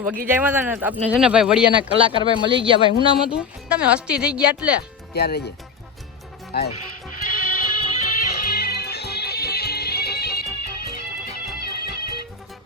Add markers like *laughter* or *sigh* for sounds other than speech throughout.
બગીચામાં હતા ને તો આપણે છે ને ભાઈ વડિયાના કલાકાર ભાઈ મળી ગયા ભાઈ. હું નામ હતું? તમે હસ્તી થઈ ગયા એટલે? ક્યારે છે હાય.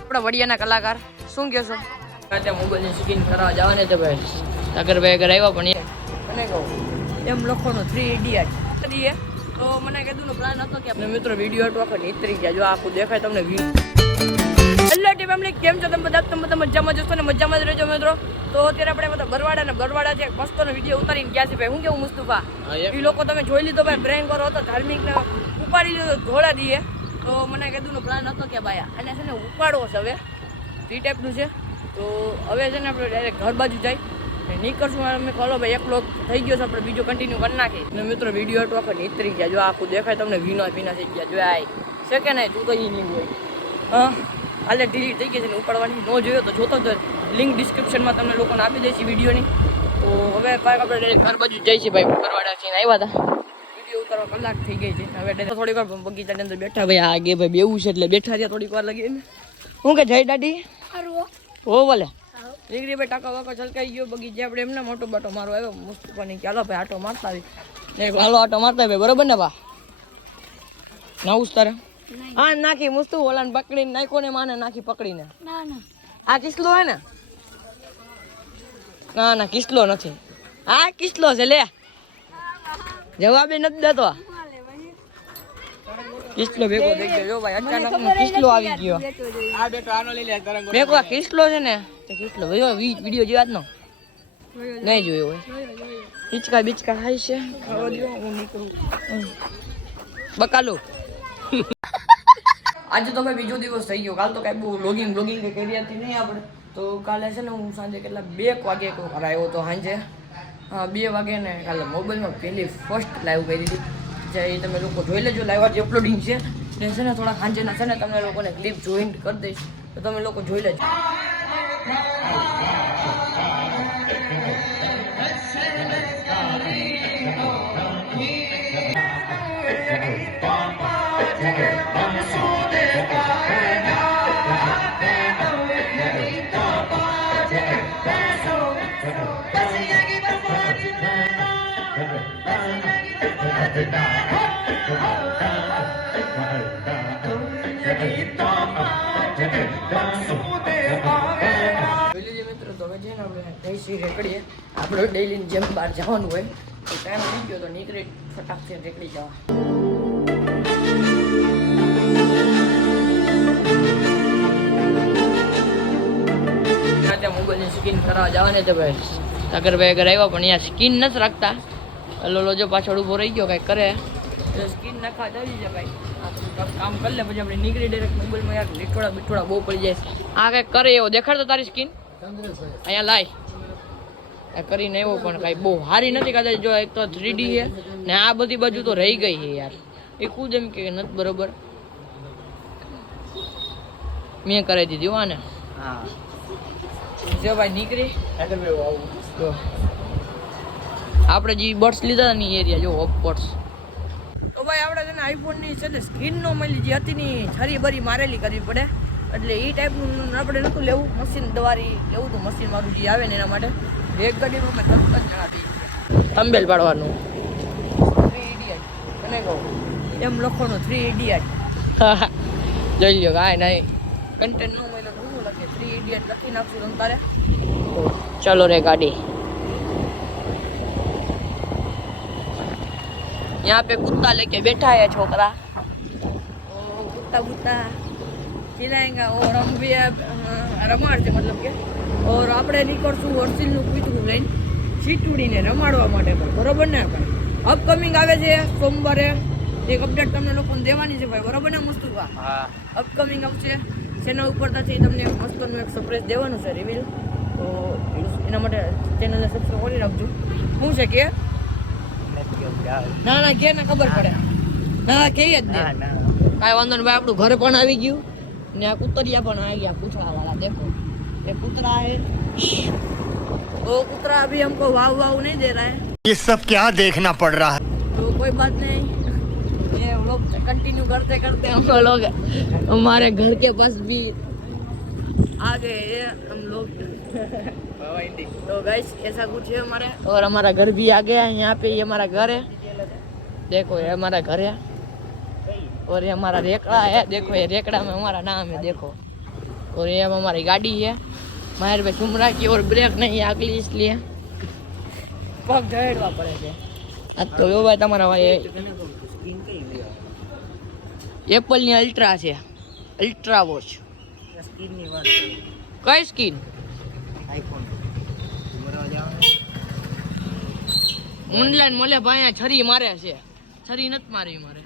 આપણા વડિયાના કલાકાર શું કહો છો? ત્યાં મોબાઈલની શૂટિંગ કરવા જવાને છે ભાઈ. સાગરભાઈ અગર આવ્યા પણ એ મને કહું. એમ લખવાનું થ્રી ઇડિયટ કરીએ. તો મને કીધું નો પ્લાન હતો કે આપણે મિત્રો વીડિયો હતો આખો નીતરી ગયા. જો આખું દેખાય તમને વ્યૂ હેલો ટી ફેમિલી કેમ છો તમે બધા? તમે બધા મજામાં જશો ને? મજામાં જ રહેજો મિત્રો. તો અત્યારે આપણે બધા બરવાડા ને બરવાડા છે મસ્તનો વીડિયો ઉતારીને ગયા છે ભાઈ. હું કેવું મુસ્તુફા? એ લોકો તમે જોઈ લીધો ભાઈ બ્રેન કરો હતો ધાર્મિક ને ઉપાડી લીધો ધોળા દઈએ તો મને કીધું નો પ્લાન હતો કે ભાઈ આને છે ને ઉપાડવો છે હવે. ટી ટાઈપનું છે. તો હવે છે ને આપણે ડાયરેક્ટ ઘર બાજુ જાય. નીકળશું અમે કહો ભાઈ એક એકલો થઈ ગયો છે આપણે બીજો કન્ટિન્યુ કરી નાખીએ. ને મિત્રો વીડિયો હતો આખો નીતરી ગયા. જો આખું દેખાય તમને વિના વિના થઈ ગયા. જો આ છે કે નહીં? તું તો એ નહીં હોય. હા? હાલે ડિલીટ થઈ ગઈ છે ને ઉપાડવાની. ન જોયો તો જોતો જ લિંક ડિસ્ક્રિપ્શનમાં તમને લોકોને આપી દઈશું વિડીયોની. તો હવે કાંઈક આપણે ડાયરેક્ટ ઘર બાજુ જઈએ છીએ ભાઈ. કરવાડા છે આવ્યા હતા વીડિયો ઉતારવા કલાક થઈ ગઈ છે. હવે થોડીક વાર બગીચાની અંદર બેઠા. ભાઈ આ ગે ભાઈ બેવું છે એટલે બેઠા રહ્યા થોડીક વાર લગી હું કે જય દાદી? હો. ભલે દીકરી ભાઈ ટાકા વાકા છલકાઈ ગયો. બગીચે આપણે એમને મોટો બાટો મારો આવ્યો. મુસ્તફાની કે હાલો ભાઈ આટો મારતા આવી હાલો આટો મારતા ભાઈ બરોબર ને બા? ના તારે હા નાખી મુસ્તુ ઓલાને પકડીને નાખો ને માને નાખી પકડીને. આ કિસલો હે ને? ના ના કિસલો નથી. આ કિસલો છે લે. જવાબે નથી દેતો. કિસલો ભેગો થઈ ગયો. જો ભાઈ અચાનક કિસલો આવી ગયો. આ બેટો આનો લઈ લે તરંગ મેં આ કિસલો છે ને તે કિસલો ભાઈ વીડિયો જેવા જ નો નહીં જોયો હોય. હિચકા બિચકા ખાય છે. ખાવા દો હું નીકળું. બકાલું. આજે તો ભાઈ બીજો દિવસ થઈ ગયો. કાલ તો કાંઈ બહુ લોગિંગ બ્લોગિંગ કરી હતી નહીં આપણે. તો કાલે છે ને હું સાંજે કેટલા, બે વાગે આવ્યો હતો સાંજે. હા, બે વાગે ને કાલે મોબાઈલમાં પહેલી ફર્સ્ટ લાઈવ કરી દીધી જે તમે લોકો જોઈ લેજો લાઈવ આજે અપલોડિંગ છે. ને છે ને થોડા સાંજેના છે ને તમે લોકોને ક્લિપ જોઈન કરી દઈશ. તો તમે લોકો જોઈ લેજો. મિત્રો આપણે જઈશી જેમ બહાર જવાનું હોય. તો ટાઈમ થઈ ગયો, તો નીકળી ફટાકથી રેકડી જવા. મોબાઈલની સ્કીન કરવા જવાની છે ભાઈ. સાગરભાઈ આગળ આવ્યા, પણ અહીંયા સ્કીન નથી રાખતા. લોલો જો પાછળ ઊભો રહી ગયો કાંઈક કરે? સ્કીન નાખવા જવી છે ભાઈ. આ કામ કરી લે પછી આપણે નીકળી ડાયરેક્ટ મોબાઈલમાં યાર લીટોડા બીટોડા બહુ પડી જાય આ કાંઈક કરે એવો? દેખાડતો તારી સ્કીન? અહીંયા લાય. આ કરીને એવો પણ કાંઈ બહુ સારી નથી કદાચ જો એક તો થ્રીડી છે ને આ બધી બાજુ તો રહી ગઈ છે યાર. એ ખુદ એમ કે નથી બરોબર. મેં કરાવી દીધી આને. હા. જો ભાઈ નીકળી. તો આપણે જે બર્ડ્સ લીધા હતા ને એરિયા જો ઓફ બર્ડ્સ તો ભાઈ આપણે છે ને આઈફોનની છે ને સ્ક્રીન નો મળી જે હતી ને છરી બરી મારેલી કરવી પડે. એટલે એ ટાઈપનું આપણે નહોતું લેવું મશીન દવારી લેવું હતું મશીન મારું જે આવે ને એના માટે. એક ગાડીમાં અમે તરત જ જણા દઈ તંબેલ પાડવાનું. થ્રી ઇડિયટ મને કહું. એમ લખવાનું થ્રી ઇડિયટ *laughs* જોઈ લ્યો કાંઈ નહીં. કન્ટેન્ટ નો મળે તો લખે. થ્રી ઇડિયટ લખી નાખશું તમ તારે. તો ચલો રે ગાડી. यहाँ पे कुत्ता लेके बैठा है छोकरा ओ कुत्ता बुत्ता चिल्लाएगा और हम भी अब અ, રમાડ છે મતલબ કે ઓર આપણે નીકળશું હર્ષિલનું કૂતરું લઈને સીટુડીને રમાડવા માટે પણ બરોબર ને ભાઈ અપકમિંગ આવે છે સોમવારે એક અપડેટ તમને લોકોને દેવાની છે ભાઈ બરોબર ને મુસ્તુફા હા અપકમિંગ આવશે ચેનલ ઉપર ત્યાંથી તમને મસ્તનું એક સરપ્રાઈઝ દેવાનું છે રિવીલ તો એના માટે ચેનલને સબસ્ક્રાઈબ કરી રાખજો શું છે કે નથી કેવું યાર ના ના કે ને ખબર પડે ના કે જ દે ના ના કાંઈ વાંધો નહીં ભાઈ આપણું ઘર પણ આવી ગયું ને આ કૂતરિયા પણ આવી ગયા પૂછવા વાળા દેખો ये कुतरा है वो कुतरा अभी हमको वाव वाव नहीं दे रहा है ये सब क्या देखना पड़ रहा है तो कोई बात नहीं ये हम लोग कंटिन्यू करते करते हम लोग हमारे घर के पास भी आ गए हैं हम लोग બાવા ઈંડી. तो गाइस ऐसा कुछ है हमारे और हमारा घर भी आ गया है यहाँ पे ये हमारा घर है देखो ये हमारा घर है और ये हमारा रेकड़ा है देखो ये रेकड़ा में हमारा नाम है देखो और ये अब हमारी गाड़ी है मायर पे चुमरा की और ब्रेक नहीं है अगली इसलिए પગ ઢળવા પડે છે આ તો જો ભાઈ તમારા ભાઈ સ્કીન કઈ ગઈ? એપલની અલ્ટ્રા છે અલ્ટ્રા વોચ આ સ્કીનની વાત કઈ સ્કીન આઈફોન ઓનલાઈન મળે ભાઈ છરી મારે છે. છરી નથી મારી મારે.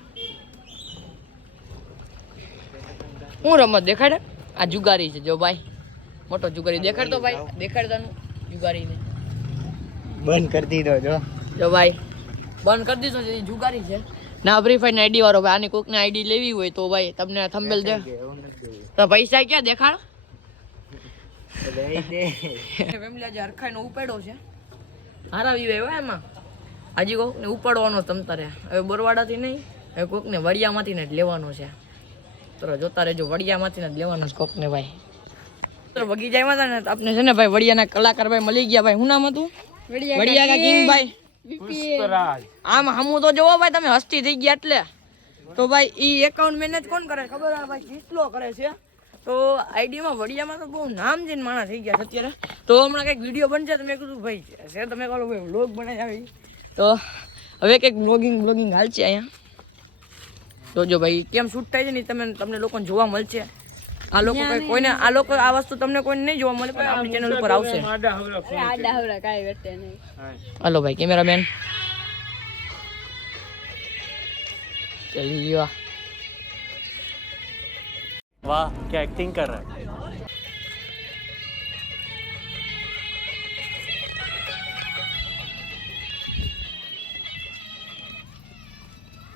હું રમત દેખાડે? આ જુગારી છે જો ભાઈ. મોટો જુગારી દેખાડતો ભાઈ. દેખાડતાનું જુગારીને. બંધ કરી દીધો જો. જો ભાઈ બંધ કરી દીધો છે જુગારી છે. ના ફ્રી ફાયર આઈડી વાળો ભાઈ આની કોકને આઈડી લેવી હોય તો ભાઈ તમને થંબેલ દે. તો પૈસા ક્યાં દેખાડો. ફેમિલી *laughs* આજે હરખાઈનો ઉપાડ્યો છે. હારા વ્યૂ આવ્યો એમાં. હજી કોકને ઉપાડવાનો તમતારે. હવે બોરવાડાથી નહીં હવે કોકને વડિયામાંથી ને જ લેવાનો છે. તો જોતા રહેજો વડિયામાંથી ને જ લેવાનો છે કોકને ભાઈ. તો બગીચામાં હતા ને તો આપણે છે ને ભાઈ વડિયાના કલાકાર ભાઈ મળી ગયા ભાઈ. હું નામ હતું? વડિયા કા કિંગ ભાઈ? આમ હમું તો જોવો ભાઈ તમે હસ્તી થઈ ગયા એટલે. તો ભાઈ ઈ એકાઉન્ટ મેનેજ કોણ કરે? ખબર આ ભાઈ કિસલો કરે છે. તો આઈડીમાં વડિયામાં તો બહુ નામ જઈને માણસ થઈ ગયા છે અત્યારે. તો હમણાં કંઈક વીડિયો બનશે તો મેં કીધું ભાઈ છે તમે કહો ભાઈ વ્લોગ બનાવી. આવી તો હવે કંઈક બ્લોગિંગ બ્લોગિંગ હાલશે અહીંયા. જોજો ભાઈ કેમ શૂટ થાય છે ને તમે તમને લોકોને જોવા મળશે. આ લોકો કોઈને આ લોકો આ વસ્તુ તમને કોઈને નહીં જોવા મળે પણ આપણી ચેનલ ઉપર આવશે. હલો ભાઈ કેમેરામેન. ચલી વાહ ક્યાં એક્ટિંગ કર રહા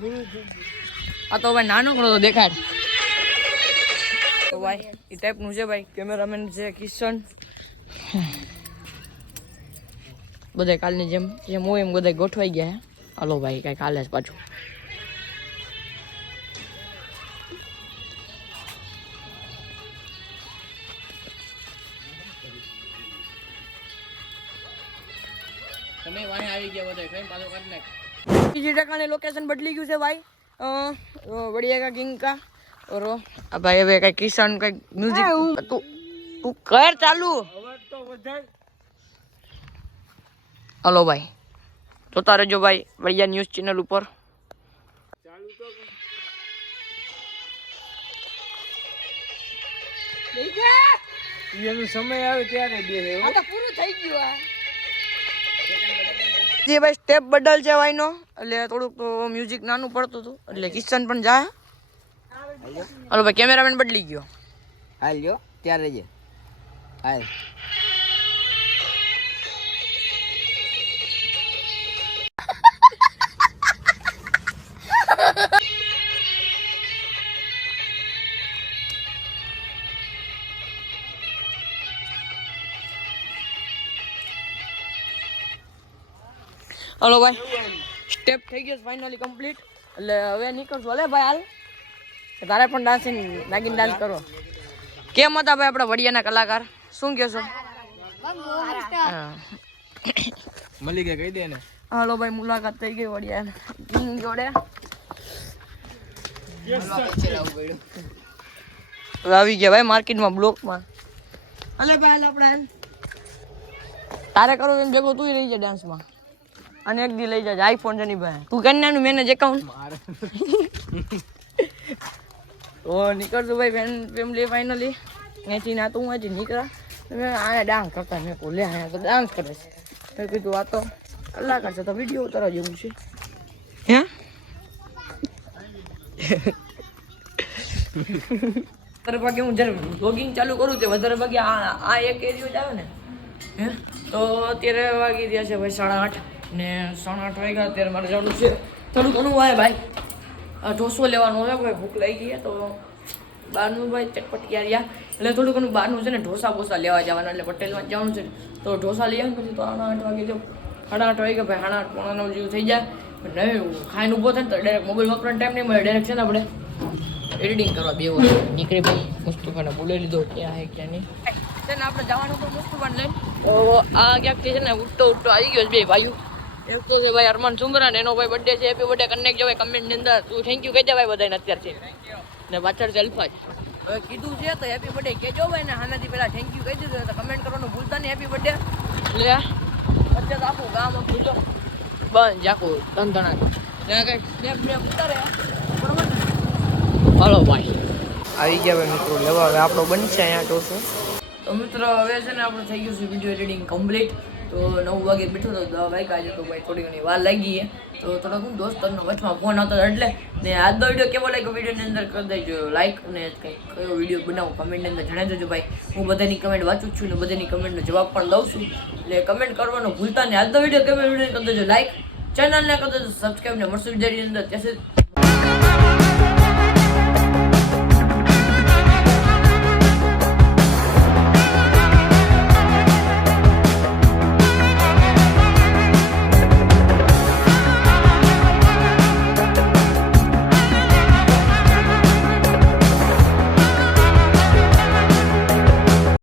આ તો ભાઈ નાનો કરો તો દેખાડ તો ભાઈ એ ટાઈપનું છે ભાઈ કેમેરામેન છે કિશન. બધા કાલની જેમ જેમ હોય એમ બધા ગોઠવાઈ ગયા હાલો ભાઈ કાંઈ કાલે જ પાછું. તમે વાહે આવી ગયા બધા ખાઈને પાછો કરી નાખ. બીજી ટકાની લોકેશન બદલી ગયું છે ભાઈ. વડિયા કા કિંગ કા ઓર આ ભાઈ હવે કઈ કિશન કઈ મ્યુઝિક તું તું કર ચાલુ. હલો ભાઈ. જોતા રહેજો ભાઈ વડિયા ન્યૂઝ ચેનલ ઉપર. એનો સમય આવે ત્યારે બે જે ભાઈ સ્ટેપ બદલ છે ભાઈનો એટલે થોડુંક તો મ્યુઝિક નાનું પડતું હતું. એટલે કિશન પણ જાય હલો ભાઈ કેમેરામેન બદલી ગયો. હાલ ગયો ત્યારે જ. હાલ. હલો ભાઈ. સ્ટેપ થઈ ગયો ફાઇનલી કમ્પ્લીટ એટલે હવે નીકળશું. અલે ભાઈ હાલ. તારે પણ ડાન્સિંગ નાગીન ડાન્સ કરો. કેમ હતા ભાઈ આપણા વડિયાના કલાકાર? શું કહેશો. મળી ગયા કહી દે ને હલો ભાઈ મુલાકાત થઈ ગઈ વડિયા જોડે. આવી ગયા ભાઈ માર્કેટમાં બ્લોકમાં. હાલે ભાઈ હાલ આપણે. તારે કરો એમ જગો તું રહી જાય ડાન્સમાં અને એક દી લઈ જાય આઈફોન છે ની ભાઈ તું કન્યાનું મેનેજ એકાઉન્ટ મારે તો નીકળશું ભાઈ ફેન ફેમિલી ફાઇનલી અહીંથી ના તો હું હજી નીકળ્યા મેં આને ડાન્સ કરતા મેં કહું લે અહીંયા તો ડાન્સ કરે છે. મેં કીધું આ તો કલાકાર છે તો વીડિયો ઉતારવા જેવું છે. હે? વધારે ભાગે હું જ્યારે વ્લોગિંગ ચાલુ કરું તે વધારે ભાગે આ આ એક એરિયો જ આવે ને. હે? તો અત્યારે વાગી રહ્યા છે ભાઈ સાડા આઠ. ને સાડા આઠ વાગ્યા અત્યારે મારે જવાનું છે. થોડું ઘણું આવે ભાઈ. આ ઢોસો લેવાનો હોય ભાઈ ભૂખ લાગી ગઈ તો બહારનું ભાઈ ચટપટિયા રહ્યા? એટલે થોડું ઘણું બહારનું છે ને ઢોસા બોસા લેવા જવાના એટલે પટેલમાં જવાનું છે. તો ઢોસા લઈ આવે પછી તો સાડા આઠ વાગે જો સાડા આઠ વાગે ભાઈ સાડા આઠ પોણા નવ જેવું થઈ જાય. નહીં ખાઈને ઊભો થાય ને તો ડાયરેક્ટ મોબાઈલ વાપરવાનો ટાઈમ નહીં મળે ડાયરેક્ટ છે ને આપણે એડિટિંગ કરવા બે વાર નીકળી ભાઈ મુસ્તુફાને બોલે લીધો ક્યાં હે ક્યાં નહીં. છે ને આપણે જવાનું તો મુસ્તુફાને લઈને. આ ક્યાંક છે ને ઉઠતો ઉઠતો આવી ગયો છે બે ભાઈઓ. એક તો છે ભાઈ અરમાન સુમરાન એનો ભાઈ બર્થડે છે. હેપી બર્થડે કનેક્ટ જવાય કમેન્ટની અંદર. તું થેન્ક યુ કહી દે ભાઈ બધાને અત્યારથી. ને પાછળ છે અલ્ફાજ હવે કીધું છે તો હેપી બર્થડે કહેજો ભાઈ ને આનાથી પહેલાં થેન્ક યુ કહી દીધું તો કમેન્ટ કરવાનું ભૂલતા નહીં. હેપી બર્થડે લે અત્યારે તો આખું ગામ આખું જો બંધ આખું ધંધણા ત્યાં કઈ સ્નેપ સ્નેપ ઉતારે ને? હાલો ભાઈ આવી ગયા ભાઈ મિત્રો લેવા. હવે આપણો બનશે અહીંયા ટોસો તો મિત્રો હવે છે ને આપણે થઈ ગયું છે વીડિયો એડિટિંગ કમ્પ્લીટ તો નવ વાગે બેઠો તો દવા વાગ્યા આજે તો ભાઈ થોડી ઘણી વાર લાગી છે. તો થોડોક હું દોસ્તરનો વચમાં ફોન આવતો એટલે ને આજનો વીડિયો કેવો લાગ્યો વિડીયોની અંદર કરી દેજો લાઈક અને કંઈક કયો વીડિયો બનાવો કમેન્ટની અંદર જણાવી દેજો ભાઈ. હું બધાની કમેન્ટ વાંચું છું ને બધાની કમેન્ટનો જવાબ પણ લઉં છું. એટલે કમેન્ટ કરવાનું ભૂલતા નહીં. આજનો વીડિયો કેવો વીડિયો કરી દેજો લાઈક ચેનલને કરી દેજો સબસ્ક્રાઈબ ને મળશું વિડીયોની અંદર. ત્યાં